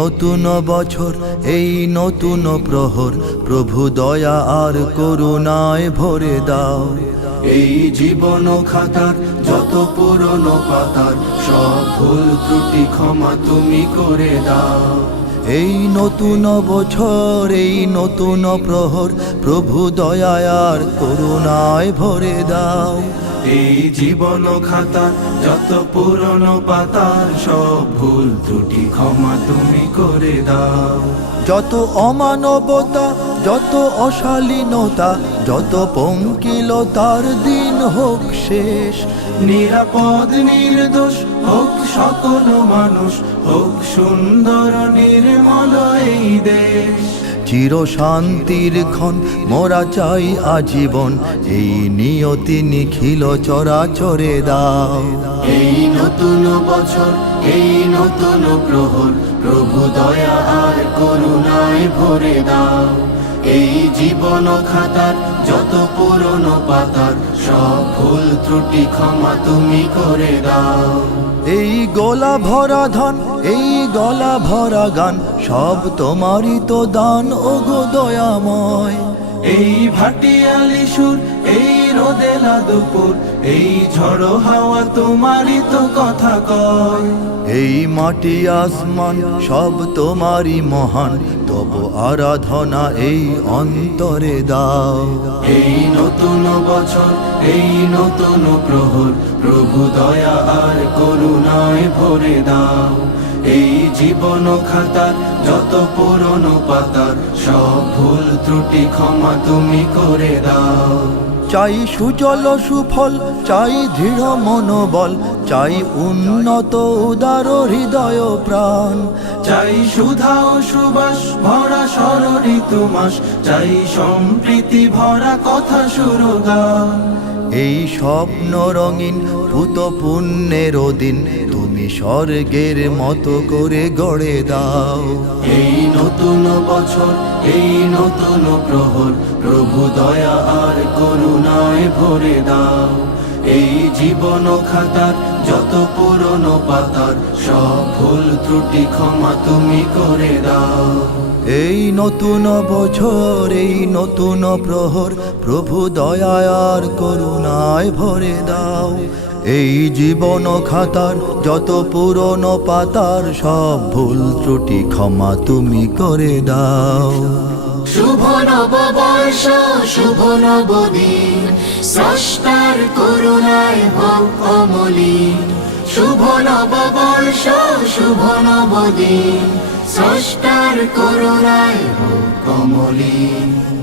নতুন বছর, এই নতুন প্রহর, প্রভু দয়া আর করুণায় ভরে দাও। এই জীবন খাতার যত পুরনো পাতার সব ভুল ত্রুটি ক্ষমা তুমি করে দাও। এই নতুন বছর, এই নতুন প্রহর, প্রভু দয়া আর করুণায় ভরে দাও। এই জীবন খাতার যত পুরনো পাতার সব ভুল ত্রুটি ক্ষমা তুমি করে দাও। যত অমানবতা, যত অশালীনতা, যত পঙ্কিলতার দিন হোক শেষ। নিরাপদ নির্দোষ হোক সকল মানুষ, হোক সুন্দর নির্মল এই দেশ। চির শান্তির ক্ষণ মোরা চাই আজীবন, এই নিয়তি নিখিল চরাচরে দাও। এই নতুন বছর, এই নতুন প্রহর, প্রভু দয়া আর করুণায় ভরে দাও। এই জীবন খাতার যত পুরনো পাতার সব ভুল ত্রুটি ক্ষমা তুমি করে দাও। এই গলা ভরা ধান, এই গলা ভরা গান, সব তোমারই তো দান ওগো দয়াময়। এই ভাটিয়ালি সুর, এই রোদেলা দুপুর, এই ঝড়ো হাওয়া তোমারই তো কথা কয়। এই মাটি আসমান সব তোমারই মহান, তব আরাধনা এই অন্তরে দাও। এই নতুন বছর, এই নতুন প্রহর, প্রভু দয়া আর করুণায় ভরে দাও। এই জীবন খাতার যত পুরনো পাতার সব ভুল ত্রুটি ক্ষমা তুমি করে দাও। চাই সুজল সুফল, চাই দৃঢ় মনোবল, চাই উন্নত উদার হৃদয় প্রাণ। চাই সুধা ও সুবাস ভরা ষড়ঋতু মাস, চাই সম্প্রীতি ভরা কথা সুরগান। এই স্বপ্ন রঙিন পুত পুণ্যের দিন, তুমি স্বর্গের মতো করে গড়ে দাও। এই নতুন বছর, এই নতুন প্রহর, প্রভু দয়া আর করুণায় ভরে দাও। এই জীবন খাতার যত পুরনো পাতার সব ভুল ত্রুটি ক্ষমা তুমি করে দাও। এই নতুন বছর, এই নতুন প্রহর, প্রভু দয়া আর করুণায় ভরে দাও। এই জীবন খাতার যত পুরনো পাতার সব ভুল ত্রুটি ক্ষমা তুমি করে দাও। শুভ নববর্ষ, শুভ নবদিন, স্রষ্টার করুণায় হোক অমলিন। শুভ নববর্ষ, শুভ নবদিন, স্রষ্টার করুণায় হোক অমলিন।